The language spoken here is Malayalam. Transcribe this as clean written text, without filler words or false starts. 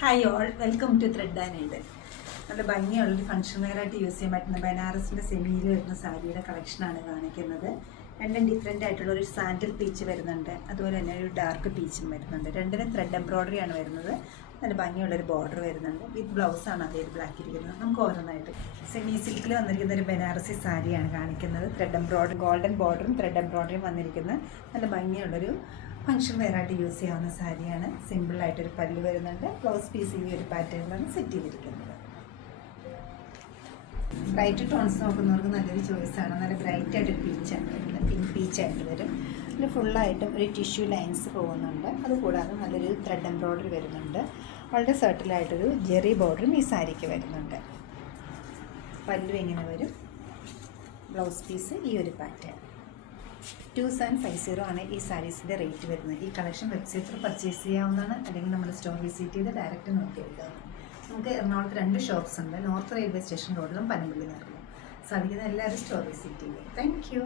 Hi all, welcome to thread and needle. നല്ല ഭംഗിയുള്ളൊരു ഫംഗ്ഷൻ വെയറായിട്ട് യൂസ് ചെയ്യാൻ പറ്റുന്ന ബനാറസിൻ്റെ സെമിയിൽ വരുന്ന സാരിയുടെ കളക്ഷനാണ് കാണിക്കുന്നത്. രണ്ടും ഡിഫറെൻ്റ് ആയിട്ടുള്ള ഒരു സാൻഡൽ പീച്ച് വരുന്നുണ്ട്, അതുപോലെ തന്നെ ഒരു ഡാർക്ക് പീച്ചും വരുന്നുണ്ട്. രണ്ടിനും ത്രെഡ് എംബ്രോയ്ഡറി ആണ് വരുന്നത്. നല്ല ഭംഗിയുള്ളൊരു ബോർഡർ വരുന്നുണ്ട്. വിത്ത് ബ്ലൗസാണ് അവൈലബിൾ ആക്കിയിരിക്കുന്നത്. നമുക്ക് ഓരോന്നായിട്ട് സെമി സിൽക്കിൽ വന്നിരിക്കുന്ന ഒരു ബനാറസി സാരിയാണ് കാണിക്കുന്നത്. ത്രെഡ് എംബ്രോയ്ഡറി, ഗോൾഡൻ ബോർഡറും ത്രെഡ് എംബ്രോയ്ഡറിയും വന്നിരിക്കുന്ന നല്ല ഭംഗിയുള്ളൊരു ഫംഗ്ഷൻ വെയറായിട്ട് യൂസ് ചെയ്യാവുന്ന സാരിയാണ്. സിമ്പിളായിട്ടൊരു പല്ല് വരുന്നുണ്ട്. ബ്ലൗസ് പീസ് ഈ ഒരു പാറ്റേണിലാണ് സെറ്റ് ചെയ്തിരിക്കുന്നത്. ബ്രൈറ്റ് ടോൺസ് നോക്കുന്നവർക്ക് നല്ലൊരു ചോയ്സാണ്. നല്ല ബ്രൈറ്റ് ആയിട്ടൊരു പീച്ചാണ് വരുന്നത്. പിങ്ക് പീച്ചായിട്ട് വരും. ഇതിൽ ഫുള്ളായിട്ടും ഒരു ടിഷ്യൂ ലൈൻസ് പോകുന്നുണ്ട്. അതുകൂടാതെ നല്ലൊരു ത്രെഡ് എംബ്രോയ്ഡറി വരുന്നുണ്ട്. വളരെ സെർട്ടിലായിട്ടൊരു ജെറി ബോർഡറും ഈ സാരിക്ക് വരുന്നുണ്ട്. പല്ലു ഇങ്ങനെ വരും. ബ്ലൗസ് പീസ് ഈ ഒരു പാറ്റേൺ. 2750 ആണ് ഈ സാരീസിൻ്റെ റേറ്റ് വരുന്നത്. ഈ കളക്ഷൻ വെബ്സൈറ്റിൽ പർച്ചേസ് ചെയ്യാവുന്നതാണ്, അല്ലെങ്കിൽ നമ്മൾ സ്റ്റോർ വിസിറ്റ് ചെയ്ത് ഡയറക്റ്റ് നോക്കിയെടുക്കാവുന്നതാണ്. നമുക്ക് എറണാകുളത്ത് 2 ഷോപ്സ് ഉണ്ട്. നോർത്ത് റെയിൽവേ സ്റ്റേഷൻ റോഡിലും പനമ്പള്ളി നേറിലും. സാധിക്കുന്ന എല്ലാവരും സ്റ്റോർ വിസിറ്റ് ചെയ്യുക. Thank you.